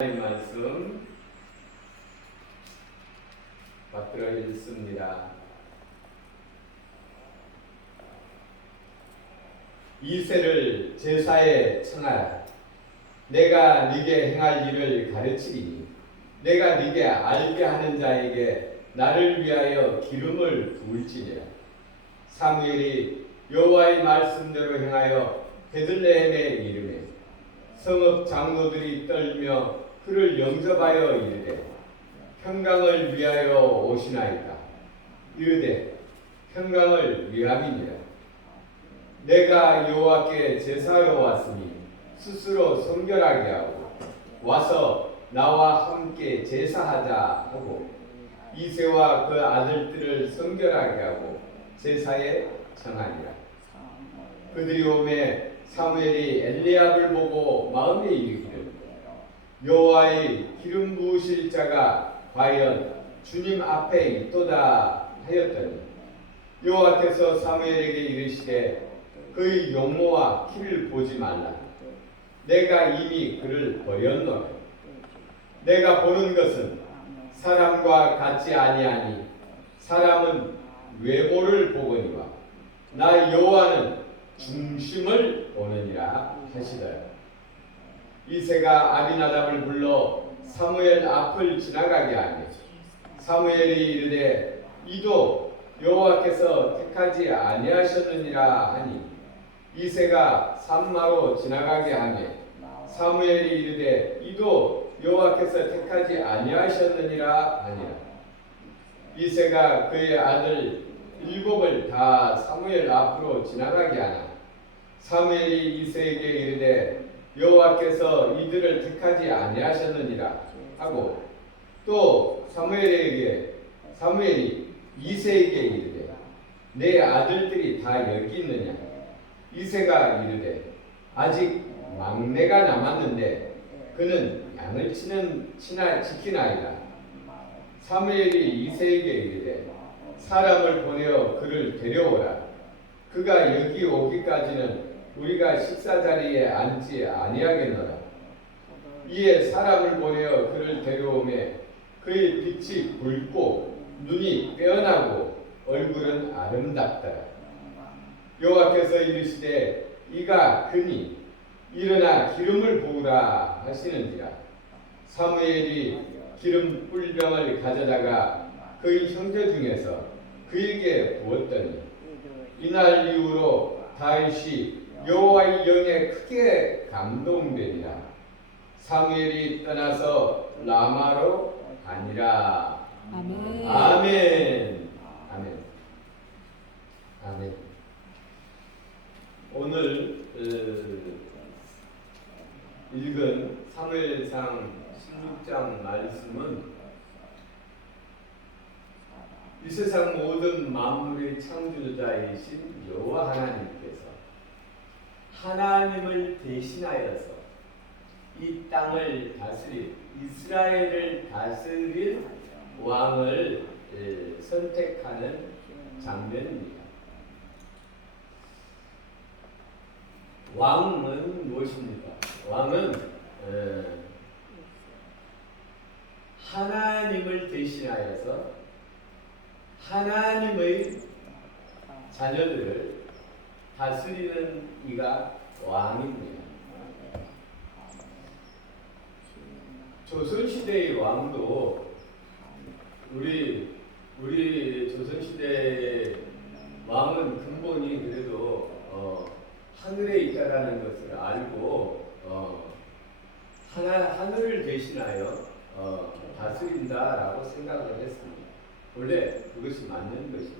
말씀 받들어 읽습니다. 이새를 제사에 청하라. 내가 네게 행할 일을 가르치리니 내가 네게 알게 하는 자에게 나를 위하여 기름을 부을지니라. 사무엘이 여호와의 말씀대로 행하여 베들레헴에 이르매 성읍 장로들이 떨며 그를 영접하여 이르되 평강을 위하여 오시나이다. 이르되 평강을 위함이니라. 내가 여호와께 제사하러 왔으니 스스로 성결하게 하고 와서 나와 함께 제사하자 하고 이새와 그 아들들을 성결하게 하고 제사에 청하니라. 그들이 오매 사무엘이 엘리압을 보고 마음에 이르기를 여호와의 기름 부으실 자가 과연 주님 앞에 있도다 하였더니 여호와께서 사무엘에게 이르시되 그의 용모와 키를 보지 말라. 내가 이미 그를 버렸노라. 내가 보는 것은 사람과 같지 아니하니 사람은 외모를 보거니와 나 여호와는 중심을 보느니라 하시더라. 이새가 아비나답을 불러 사무엘 앞을 지나가게 하니 사무엘이 이르되 이도 여호와께서 택하지 아니하셨느니라 하니 이새가 산마로 지나가게 하매 사무엘이 이르되 이도 여호와께서 택하지 아니하셨느니라 하니라. 이새가 그의 아들 7을 다 사무엘 앞으로 지나가게 하나 사무엘이 이새에게 이르되 여호와께서 이들을 택하지 아니하셨느니라 하고 또 사무엘이 이새에게 이르되 내 아들들이 다 여기 있느냐. 이새가 이르되 아직 막내가 남았는데 그는 양을 지키나이다. 사무엘이 이새에게 이르되 사람을 보내어 그를 데려오라. 그가 여기 오기까지는 우리가 식사 자리에 앉지 아니하겠노라. 이에 사람을 보내어 그를 데려오매 그의 빛이 붉고 눈이 빼어나고 얼굴은 아름답더라. 여호와께서 이르시되 이가 그니 일어나 기름을 부으라 하시는지라. 사무엘이 기름 뿔병을 가져다가 그의 형제 중에서 그에게 부었더니 이날 이후로 다윗이 여호와의 영에 크게 감동되니라. 사무엘이 떠나서 라마로 가니라. 아멘. 아멘. 아멘. 아멘. 오늘 읽은 사무엘상 16장 말씀은 이 세상 모든 만물의 창조자이신 여호와 하나님께서 하나님을 대신하여서 이 땅을 다스릴 이스라엘을 다스릴 왕을 선택하는 장면입니다. 왕은 무엇입니까? 왕은 하나님을 대신하여서 하나님의 자녀들을 다스리는 이가 왕입니다. 조선시대의 왕도 우리 조선시대 왕은 근본이 그래도 하늘에 있다라는 것을 알고 하늘을 대신하여 다스린다라고 생각을 했습니다. 원래 그것이 맞는 것이죠.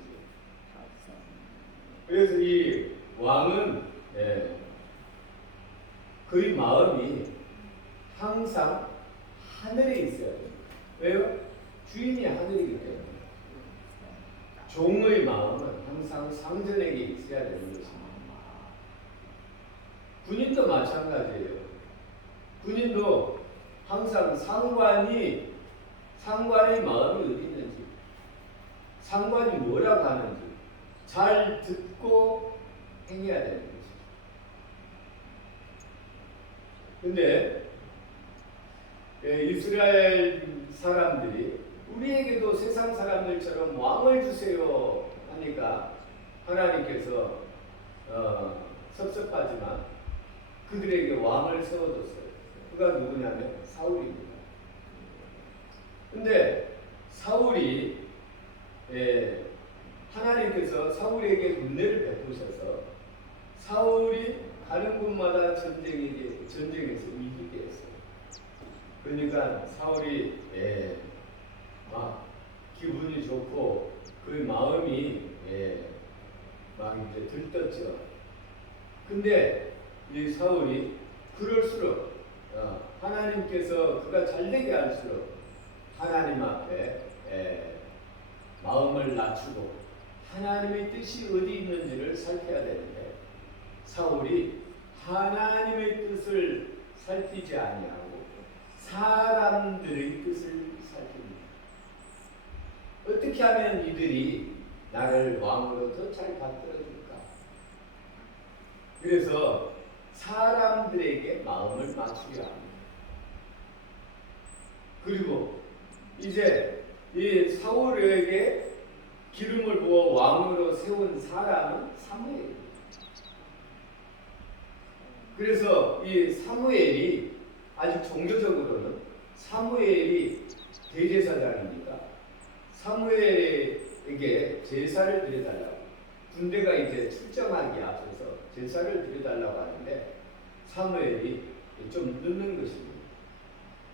그래서 이 왕은 그의 마음이 항상 하늘에 있어야 됩니다. 왜요? 주인이 하늘이기 때문에. 종의 마음은 항상 상전에게 있어야 되는 것입니다. 군인도 마찬가지예요. 군인도 항상 상관의 마음이 어디 있는지, 상관이 뭐라고 하는지 잘 듣고 행해야 되는 것이죠. 근데 이스라엘 사람들이 우리에게도 세상 사람들처럼 왕을 주세요 하니까 하나님께서 섭섭하지만 그들에게 왕을 세워줬어요. 그가 누구냐면 사울입니다. 근데 사울이 하나님께서 사울에게 은혜를 베푸셔서 사울이 가는 곳마다 전쟁에서 이기게 했어요. 그러니까 사울이 막 기분이 좋고 그 마음이 막 이제 들떴죠. 근데 이 사울이 그럴수록 하나님께서 그가 잘되게 할수록 하나님 앞에 마음을 낮추고 하나님의 뜻이 어디 있는지를 살펴야 되는데 사울이 하나님의 뜻을 살피지 아니하고 사람들의 뜻을 살핍니다. 어떻게 하면 이들이 나를 왕으로 더 잘 받들어줄까? 그래서 사람들에게 마음을 맞추려 합니다. 그리고 이제 이 사울에게 기름을 부어 왕으로 세운 사람은 사무엘입니다. 그래서 이 사무엘이 아주 종교적으로는 사무엘이 대제사장이니까 사무엘에게 제사를 드려달라고, 군대가 이제 출정하기에 앞서서 제사를 드려달라고 하는데 사무엘이 좀 늦는 것입니다.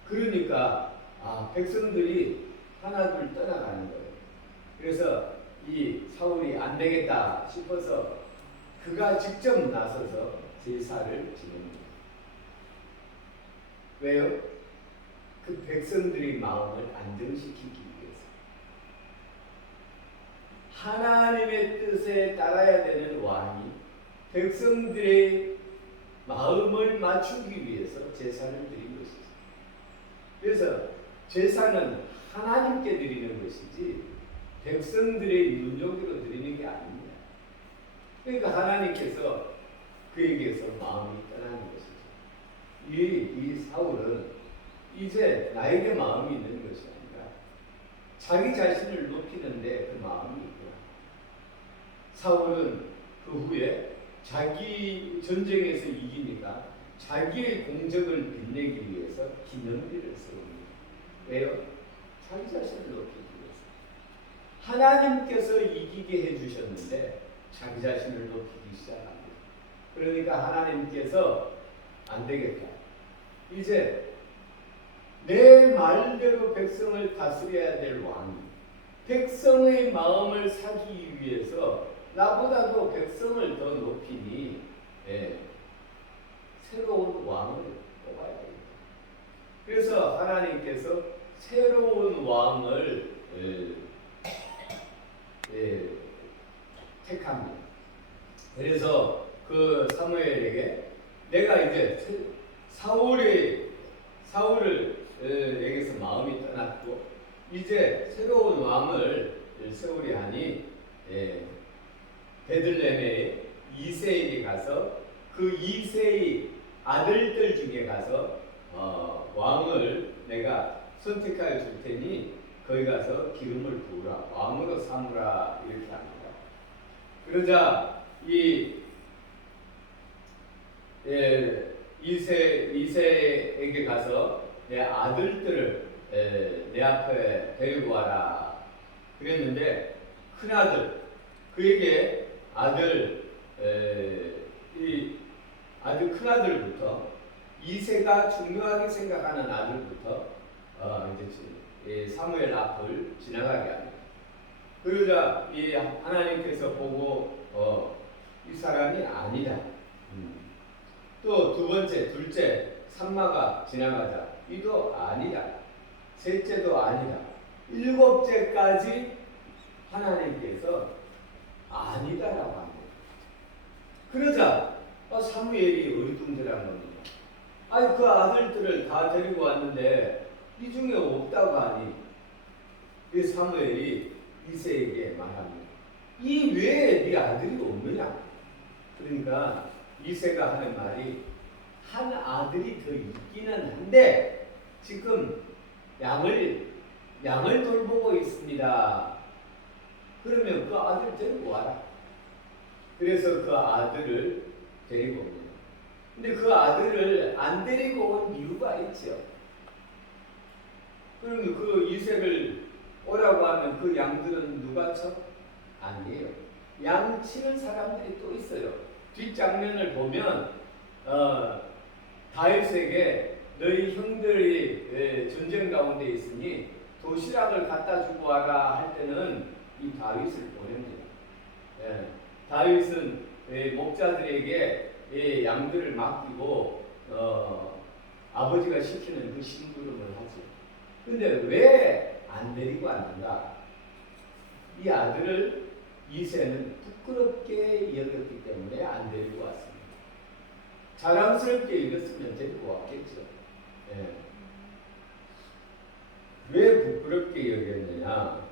그러니까 백성들이 하나둘 떠나가는 거예요. 그래서 이 사울이 안 되겠다 싶어서 그가 직접 나서서 제사를 지냅니다. 왜요? 그 백성들의 마음을 안정시키기 위해서. 하나님의 뜻에 따라야 되는 왕이 백성들의 마음을 맞추기 위해서 제사를 드린 것이죠. 그래서 제사는 하나님께 드리는 것이지 백성들의 눈높이로 드리는 게 아닙니다. 그러니까 하나님께서 그에게서 마음이 떠나는 것이죠. 이 사울은 이제 나에게 마음이 있는 것이 아니라 자기 자신을 높이는데 그 마음이 있구나. 사울은 그 후에 자기 전쟁에서 이기니까 자기의 공적을 빛내기 위해서 기념비를 세웁니다. 왜요? 자기 자신을 높이기 위해서. 하나님께서 이기게 해주셨는데 자기 자신을 높이기 시작합니다. 그러니까 하나님께서 안 되겠다. 이제 내 말대로 백성을 다스려야 될 왕이 백성의 마음을 사기 위해서 나보다도 백성을 더 높이니 새로운 왕을 뽑아야 됩니다. 그래서 하나님께서 새로운 왕을 택합니다. 그래서 그 사무엘에게 내가 이제 사울에게서 마음이 떠났고 이제 새로운 왕을 세우려 하니 베들레헴의 이새에게 가서 그 이새의 아들들 중에 가서 왕을 내가 선택하여 줄 테니 거기 가서 기름을 부으라, 왕으로 삼으라 이렇게 합니다. 그러자 이새에게 가서 내 아들들을 내 앞에 데리고 와라 그랬는데 큰아들 그에게 아주 큰아들부터 이새가 중요하게 생각하는 아들부터 이제 사무엘 앞을 지나가게 합니다. 그러자 하나님께서 보고 이 사람이 아니다. 또 두 번째, 둘째 산마가 지나가자 이도 아니다. 셋째도 아니다. 일곱째까지 하나님께서 아니다라고 합니다. 그러자 사무엘이 어리둥절한 겁니다. 아니 그 아들들을 다 데리고 왔는데 이 중에 없다고 하니 그 사무엘이 이새에게 말합니다. 이 외에 네 아들이 없느냐? 그러니까 이새가 하는 말이 한 아들이 더 있기는 한데 지금 양을 돌보고 있습니다. 그러면 그 아들 데리고 와라. 그래서 그 아들을 데리고 옵니다. 근데 그 아들을 안 데리고 온 이유가 있죠. 그러면 그 이색을 오라고 하면 그 양들은 누가 쳐? 아니에요. 양 치는 사람들이 또 있어요. 뒷장면을 보면 다윗에게 너희 형들이 전쟁 가운데 있으니 도시락을 갖다 주고 와라 할 때는 이 다윗을 보냅니다. 다윗은 목자들에게 양들을 맡기고 아버지가 시키는 그 심부름을 하죠. 근데 왜 안 데리고 왔는가? 이 아들을 이새는 부끄럽게 여겼기 때문에 안 데리고 왔습니다. 자랑스럽게 여겼으면 데리고 왔겠죠. 왜 부끄럽게 여겼느냐?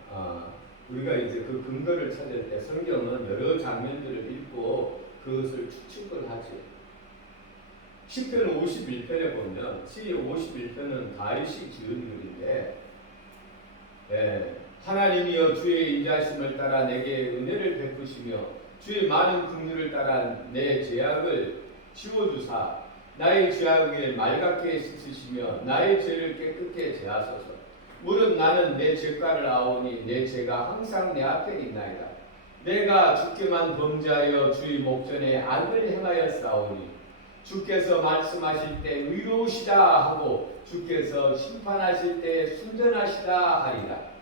우리가 이제 그 근거를 찾을 때 성경은 여러 장면들을 읽고 그것을 추측을 하죠. 시편 51편에 보면 시 51편은 다윗이 지은 글인데 하나님이여 주의 인자하심을 따라 내게 은혜를 베푸시며 주의 많은 긍휼을 따라 내 죄악을 지워주사 나의 죄악을 맑게 씻으시며 나의 죄를 깨끗게 제하소서. 무릇 나는 내 죄가를 아오니 내 죄가 항상 내 앞에 있나이다. 내가 주께만 범죄하여 주의 목전에 악을 행하였사오니 주께서 말씀하실 때 의로우시다 하고 주께서 심판하실 때 순전하시다 하리라.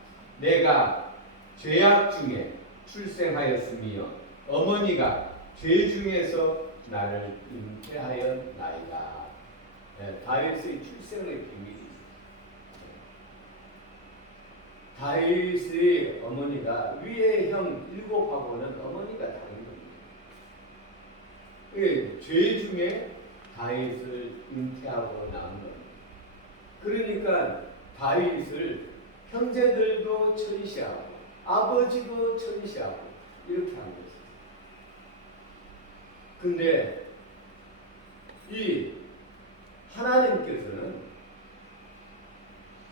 내가 죄악 중에 출생하였으며 어머니가 죄 중에서 나를 잉태하였나이다. 다윗의 출생의 비밀이 있습니다. 다윗의 어머니가 위의 형 7하고는 어머니가 다른 겁니다. 죄 중에 다윗을 잉태하고 낳은 겁니다. 그러니까 다윗을 형제들도 천시하고 아버지도 천시하고 이렇게 한 것이죠. 근데 이 하나님께서는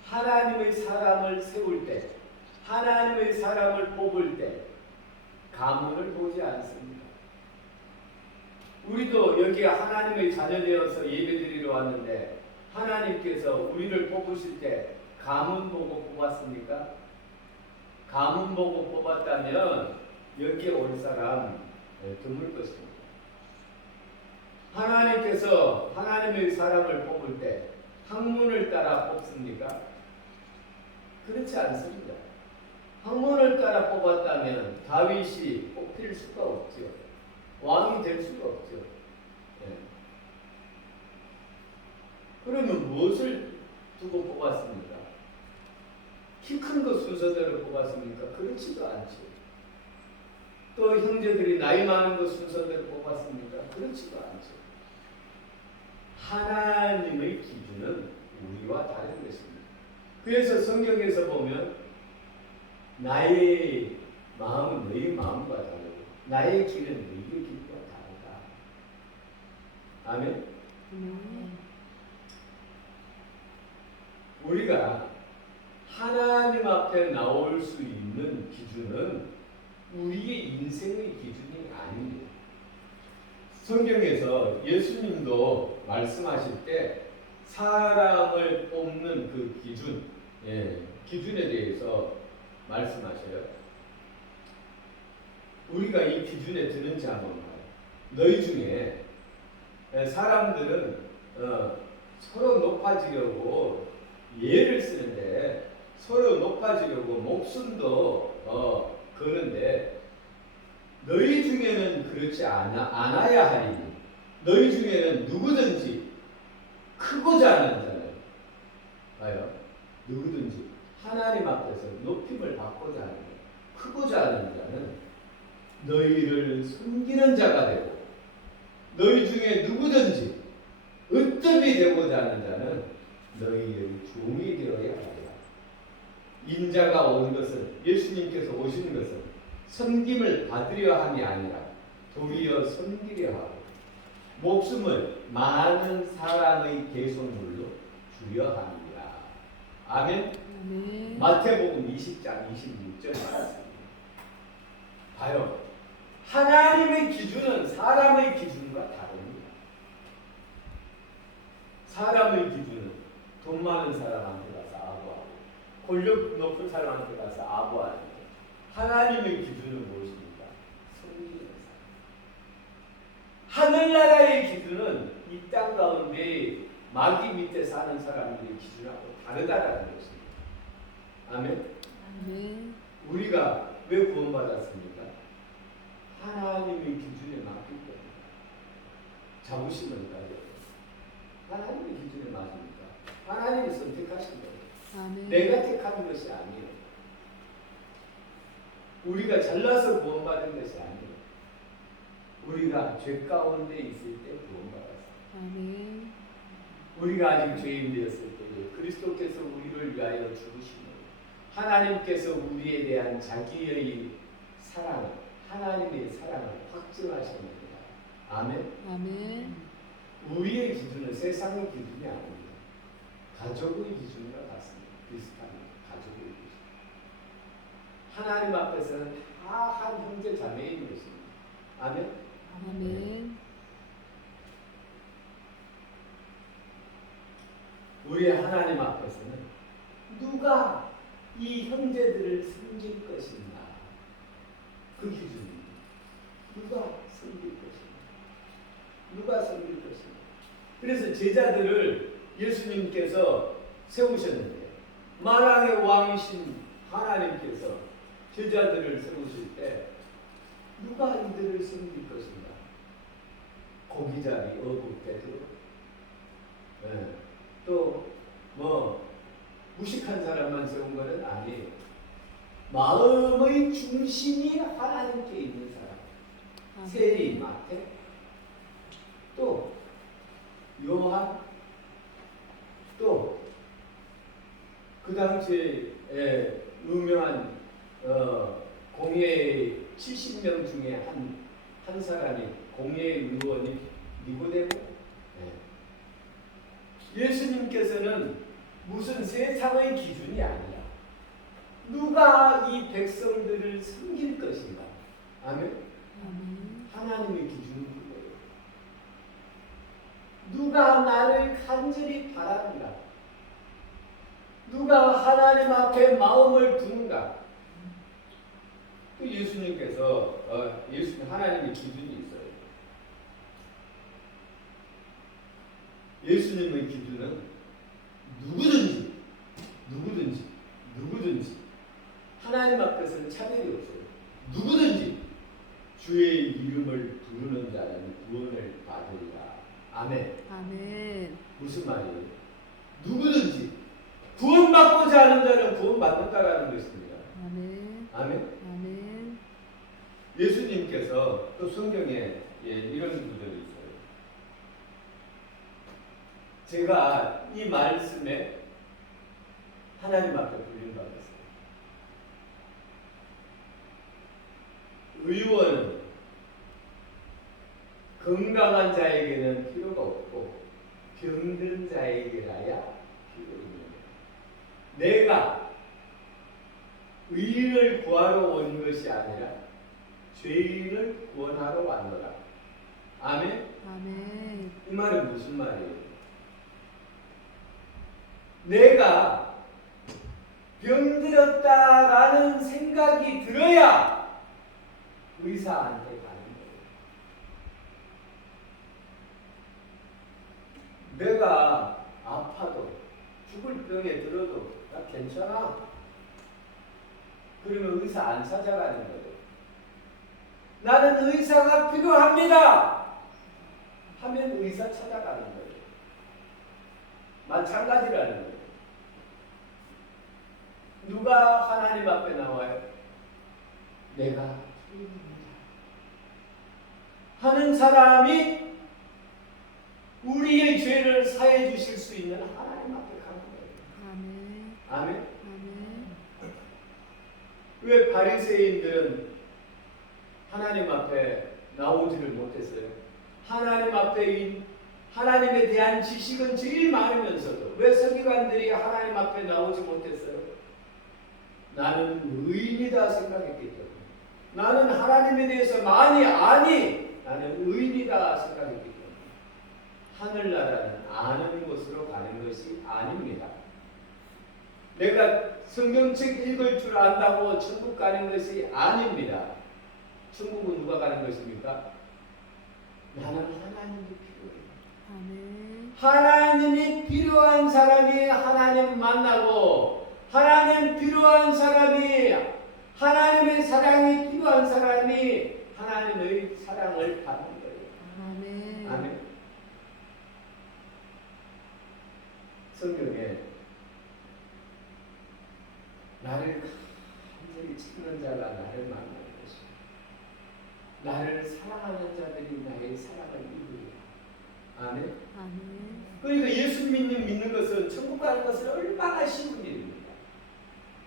하나님의 사람을 세울 때, 하나님의 사람을 뽑을 때 가문을 보지 않습니다. 우리도 여기 하나님의 자녀 되어서 예배드리러 왔는데 하나님께서 우리를 뽑으실 때 가문 보고 뽑았습니까? 가문 보고 뽑았다면 여기에 올 사람 드물 것입니다. 하나님께서 하나님의 사람을 뽑을 때 학문을 따라 뽑습니까? 그렇지 않습니다. 학문을 따라 뽑았다면 다윗이 뽑힐 수가 없죠. 왕이 될 수가 없죠. 그러면 무엇을 두고 뽑았습니까? 키 큰 것 순서대로 뽑았습니까? 그렇지도 않죠. 또 형제들이 나이 많은 것 순서대로 뽑았습니까? 그렇지도 않죠. 하나님의 기준은 우리와 다른 것입니다. 그래서 성경에서 보면 나의 마음은 너희 마음과 다르고 나의 길은 너희의 길과 다르다. 아멘. 우리가 하나님 앞에 나올 수 있는 기준은 우리의 인생의 기준이 아닙니다. 성경에서 예수님도 말씀하실 때 사람을 뽑는 그 기준, 기준에 대해서 말씀하셔요. 우리가 이 기준에 드는지 한번 봐요. 너희 중에 사람들은 서로 높아지려고 예를 쓰는데 서로 높아지려고 목숨도 거는데 너희 중에는 그렇지 않아야 하리니 너희 중에는 누구든지 크고자 하는 자는 봐요. 누구든지 하나님 앞에서 높임을 받고자 하는 크고자 하는 자는 너희를 섬기는 자가 되고 너희 중에 누구든지 으뜸이 되고자 하는 자는 너희의 종이 되어야 하리라. 인자가 온 것은 예수님께서 오시는 것은 섬김을 받으려 함이 아니라 도리어 섬기려 하고 목숨을 많은 사람의 대속물로 주려 함이라. 아멘. 아멘. 마태복음 20장 26절 말씀입니다. 봐요. 하나님의 기준은 사람의 기준과 다릅니다. 사람의 기준은 돈 많은 사람한테 가서 아부하고 권력 높은 사람한테 가서 아부하는데 하나님의 기준은 무엇입니까? 섬기는 사람. 하늘나라의 기준은 이 땅 가운데 마귀 밑에 사는 사람들의 기준하고 다르다라는 것입니다. 아멘. 아멘. 우리가 왜 구원받았습니까? 하나님의 기준에 맞기 때문에. 자부심을 가져요. 하나님의 기준에 맞으니까 하나님이 선택하신 거예요. 아멘. 내가 택한 것이 아니에요. 우리가 잘나서 구원받은 것이 아니에요. 우리가 죄 가운데 있을 때 구원받았어요. 아멘. 우리가 아직 죄인 되었을 때 그리스도께서 우리를 위하여 죽으시고 하나님께서 우리에 대한 자기의 사랑, 하나님의 사랑을 확증하셨습니다. 아멘. 아멘. 우리의 기준은 세상의 기준이 아닙니다. 가족의 기준과 같습니다. 비슷합니다. 가족의 기준. 하나님 앞에서는 다 한 형제 자매인 것입니다. 아멘. 아멘. 우리 하나님 앞에서는 누가 이 형제들을 섬길 것인가? 그 기준입니다. 누가 섬길 것인가? 누가 섬길 것인가? 그래서 제자들을 예수님께서 세우셨는데 만왕의 왕이신 하나님께서 제자들을 세우실 때 누가 이들을 섬길 것인가? 고기자리 어부 베드로, 또 뭐 무식한 사람만 세운 것은 아니에요. 마음의 중심이 하나님께 있는 사람. 세리, 마태, 또 요한, 또 그 당시에 유명한 공예 70명 중에 한 사람이 공예 의원이 니고데모. 예수님께서는 무슨 세상의 기준이 아니라 누가 이 백성들을 섬길 것인가? 아멘. 하나님의 기준은 그거예요. 누가 나를 간절히 바라는가? 누가 하나님 앞에 마음을 두는가? 또 예수님께서 하나님의 기준이 있어요. 예수님의 기준은 누구든지 하나님 앞에서는 차별이 없어요. 누구든지 주의 이름을 부르는 자는 구원을 받으리라. 아멘. 아멘. 무슨 말이에요? 누구든지 구원받고자 하는 자는 구원받는다라는 것입니다. 아멘. 아멘. 아멘. 예수님께서 또 성경에 이런 구절이 있어요. 제가 이 말씀에 하나님 앞에 불림받았어요. 의원은 건강한 자에게는 필요가 없고 병든 자에게라야 필요 있는 거예요. 내가 의인을 구하러 온 것이 아니라 죄인을 구원하러 왔노라. 아멘. 아멘. 이 말은 무슨 말이에요? 내가 병들었다라는 생각이 들어야 의사한테 가는 거예요. 내가 아파도 죽을 병에 들어도 나 괜찮아. 그러면 의사 안 찾아가는 거예요. 나는 의사가 필요합니다 하면 의사 찾아가는 거예요. 마찬가지라는 거예요. 누가 하나님 앞에 나와요? 내가 죄인입니다 하는 사람이 우리의 죄를 사해 주실 수 있는 하나님 앞에 가는 거예요. 아멘. 아멘. 아멘. 왜 바리새인들은 하나님 앞에 나오지를 못했어요? 하나님 하나님에 대한 지식은 제일 많으면서도 왜 서기관들이 하나님 앞에 나오지 못했어요? 나는 의인이다 생각했기 때문에. 나는 하나님에 대해서 많이 아니 나는 의인이다 생각했기 때문에. 하늘나라는 아는 곳으로 가는 것이 아닙니다. 내가 성경책 읽을 줄 안다고 천국 가는 것이 아닙니다. 천국은 누가 가는 것입니까? 나는 하나님이 필요해요. 아멘. 하나님이 필요한 사람이 하나님 만나고, 하나님 필요한 사람이, 하나님의 사랑이 필요한 사람이 하나님의 사랑을 받는 거예요. 아멘. 아멘. 성경에 나를 간절히 찾는 자가 나를 만나는 것이고, 나를 사랑하는 자들이 나의 사랑을 이루리라. 아멘. 아멘. 그러니까 예수 믿는 것은, 천국 가는 것은 얼마나 쉬운 일입니다.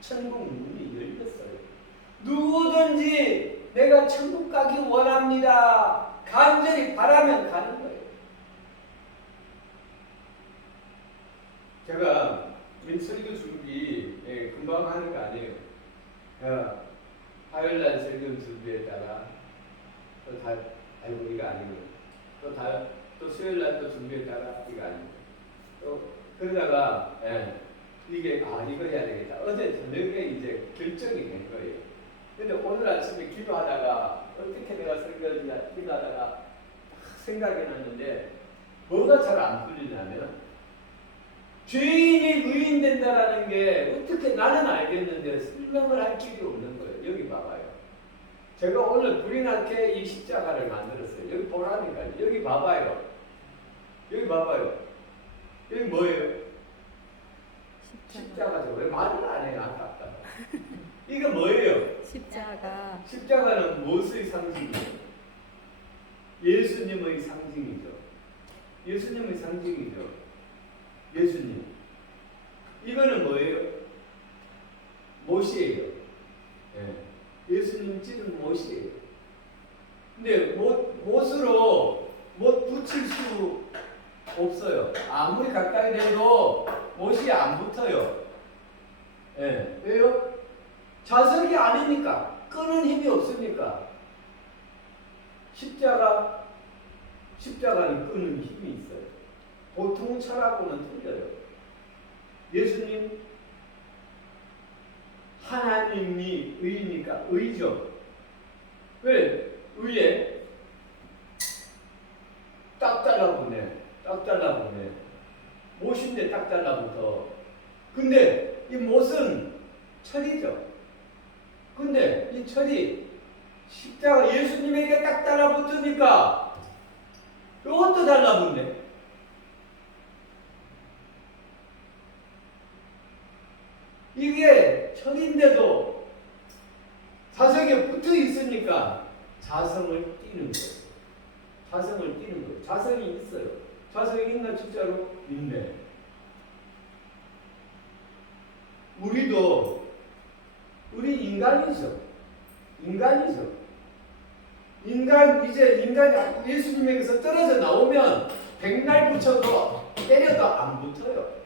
천국 문이 열렸어요. 누구든지 내가 천국 가기 원합니다. 간절히 바라면 가는 거예요. 제가 설교 준비 금방 하는 거 아니에요. 화요일날 설교 준비했다가 이거 아니고 또 수요일날 또 준비했다가 이거 아니고 또 그러다가 이게 이거 해야 되겠다. 어제 저녁에 이제 결정이 된 거예요. 근데 오늘 아침에 기도하다가 어떻게 내가 설교하냐 기도하다가 생각이 났는데 뭐가 잘 안 풀리냐면 죄인이 의인 된다라는 게 어떻게 나는 알겠는데 설명을 할 길이 없는 거예요. 여기 봐봐요. 제가 오늘 불이 나게 이 십자가를 만들었어요. 여기 보라니까요. 여기 봐봐요. 여기 봐봐요. 여기 뭐예요? 십자가죠. 왜 말을 안 해요? 아깝다. 이거 뭐예요? 십자가. 십자가는 무엇의 상징이에요? 예수님의 상징이죠. 예수님의 상징이죠. 예수님. 이거는 뭐예요? 못이에요. 예수님 찌는 못이에요. 근데 못으로 못 붙일 수 없어요. 아무리 가까이 돼도 못이 안 붙어요. 왜요? 자석이 아니니까. 끄는 힘이 없으니까. 십자가는 끄는 힘이 있어요. 보통 철하고는 틀려요. 예수님 하나님이 의니까 의죠. 왜? 의에 딱 달라붙네. 못인데 딱 달라붙어. 근데 이 못은 철이죠. 근데 이 철이 십자가 예수님에게 딱 달라붙으니까 이것도 달라붙네. 이게 철인데도 자석에 붙어 있으니까 자성을 띄는 거예요. 자성이 있어요. 자성이 있나 진짜로? 있네. 우리 인간이죠. 인간이 예수님에게서 떨어져 나오면 백날 붙여도 때려도 안 붙어요.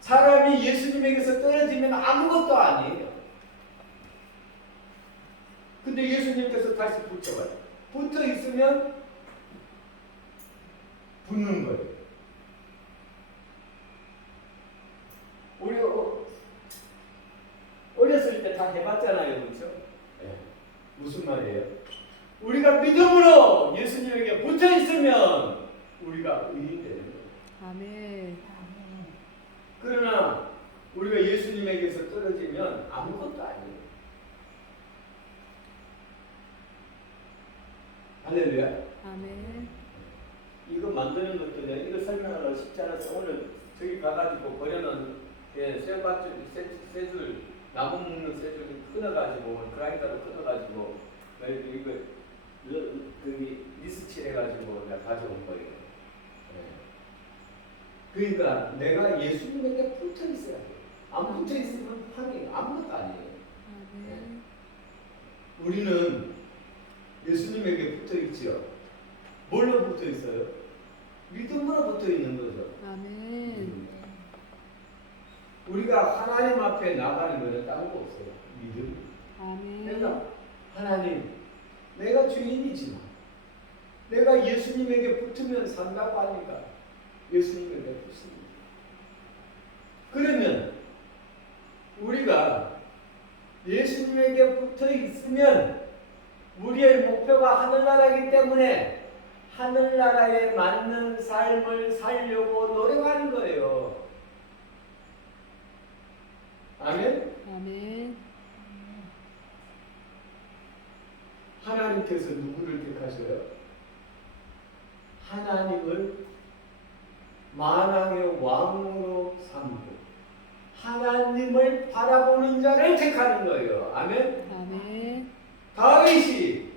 사람이 예수님에게서 떨어지면 아무것도 아니에요. 근데 예수님께서 다시 붙여봐요. 붙어 있으면 붙는 거예요. 우리 어렸을 때 다 해봤잖아요, 그렇죠? 무슨 말이에요? 우리가 믿음으로 예수님에게 붙어 있으면 우리가 의인이 되는 거예요. 아멘. 그러나 우리가 예수님에게서 떨어지면 아무것도 아니에요. 할렐루야. 아멘. 이거 만드는 것도 내가 이거 설명하려고 쉽지 않아서 오늘 저기 가가지고 버려놓은 쇠줄 나무 묶는 쇠줄 끊어가지고 그라인더로 끊어가지고 이거 거기 리스칠 해가지고 내가 가져온 거예요. 그러니까 내가 예수님에게 붙어 있어야 돼요. 안 붙어 있으면 아무것도 아니에요. 아멘. 우리는 예수님에게 붙어 있지요. 뭘로 붙어 있어요? 믿음으로 붙어 있는 거죠. 아멘. 우리가 하나님 앞에 나가는 것은 딴 거 없어요. 믿음. 아멘. 내가 하나님, 내가 죄인이지만 내가 예수님에게 붙으면 산다고 하니까 예수님에게 붙습니다. 그러면 우리가 예수님에게 붙어 있으면 우리의 목표가 하늘나라이기 때문에 하늘나라에 맞는 삶을 살려고 노력하는 거예요. 아멘? 아멘. 하나님께서 누구를 택하셔요? 하나님을 만왕의 왕으로 삼고 하나님을 바라보는 자를 택하는 거예요. 아멘? 아멘. 다윗이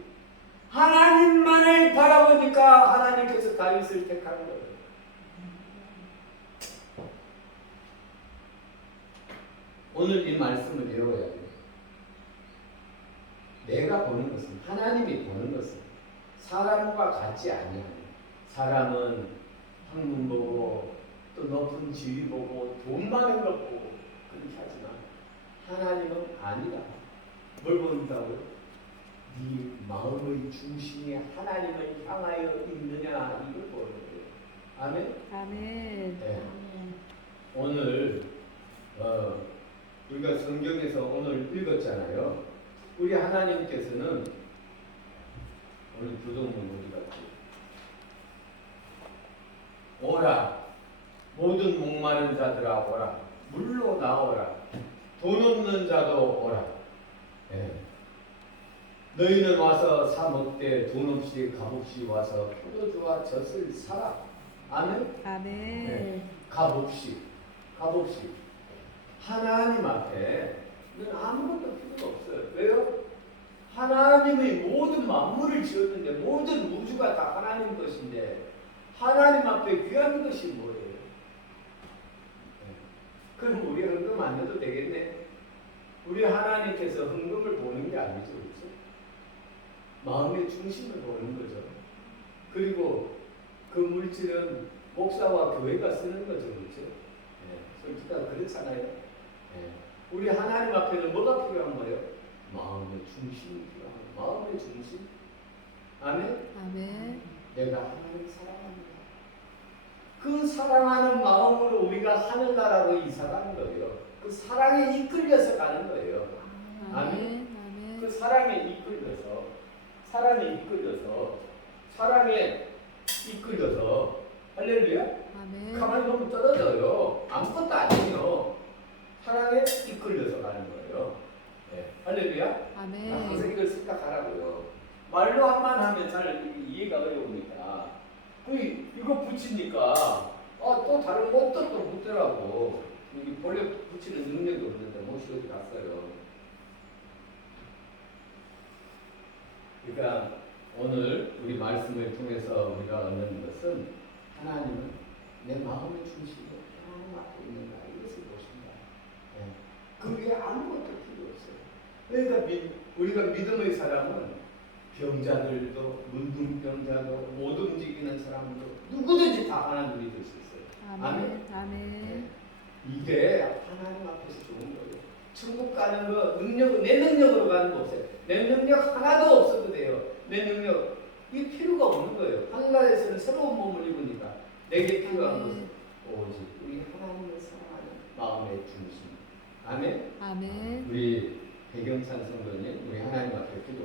하나님만을 바라보니까 하나님께서 다윗을 택하는 거예요. 오늘 이 말씀을 외워야 돼요. 내가 보는 것은, 하나님이 보는 것은 사람과 같지 아니하니. 사람은 학문 보고 또 높은 지위 보고 돈 많은 것 보고 그렇게 하지만 하나님은 아니다. 뭘 본다고요? 네 마음의 중심이 하나님을 향하여 있느냐, 이걸 보는 거예요. 아멘? 아멘. 네. 오늘 우리가 성경에서 오늘 읽었잖아요. 우리 하나님께서는 오늘 부동문 어디 갔지? 오라, 모든 목마른 자들아 오라, 물로 나오라, 돈 없는 자도 오라. 예. 너희는 와서 사 먹되 돈 없이 값없이 와서 포도주와 젖을 사라. 아멘. 아멘. 네. 값없이 하나님 앞에 는 아무것도 필요가 없어요. 왜요? 하나님의 모든 만물을 지었는데 모든 우주가 다 하나님 것인데 하나님 앞에 귀한 것이 뭐예요? 네. 그럼 우리 헌금 안 해도 되겠네. 우리 하나님께서 헌금을 보는 게 아니죠, 그렇죠? 마음의 중심을 보는 거죠. 그리고 그 물질은 목사와 교회가 쓰는 거죠, 그렇죠? 네. 솔직히 그렇잖아요. 네. 우리 하나님 앞에는 뭐가 필요한 거예요? 마음의 중심이 필요한 거예요. 마음의 중심. 아멘? 아멘. 내가 하나님을 사랑합니다. 그 사랑하는 마음으로 우리가 하늘나라로 이사가는 거예요. 그 사랑에 이끌려서 가는 거예요. 아멘. 그 아멘. 사랑에 이끌려서 할렐루야. 아멘. 가만히 보면 떨어져요. 아무것도 아니에요. 사랑에 이끌려서 가는 거예요. 네. 할렐루야. 아멘. 항상 이걸 생각하라고요. 말로 한만 하면 잘 이해가 어려우니까. 이거 붙이니까 또 다른 것도 또 붙더라고. 여기 본래 붙이는 능력이 없는데 못이 어디 갔어요. 그러니까 오늘 우리 말씀을 통해서 우리가 얻는 것은 하나님은 내 마음의 중심으로 하나님 앞에 있는가, 이것을 보신다. 네. 그 위에 아무것도 필요 없어요. 그러니까 우리가 믿음의 사람은 병자들도, 문둥병자도, 못 움직이는 사람도 누구든지 다 하나님 믿을 수 있어요. 아멘. 아멘. 아멘. 이게 하나님 앞에서 좋은 거예요. 천국 가는 거 내 능력으로 가는 거 없어요. 내 능력 하나도 없어도 돼요. 내 능력 이 필요가 없는 거예요. 하늘나라에서는 새로운 몸을 입으니까 내게 필요한 것은 오직 우리 하나님을 사랑하는 마음의 중심. 아멘. 아멘. 우리 배경찬 성도님, 우리 하나님 앞에 기도.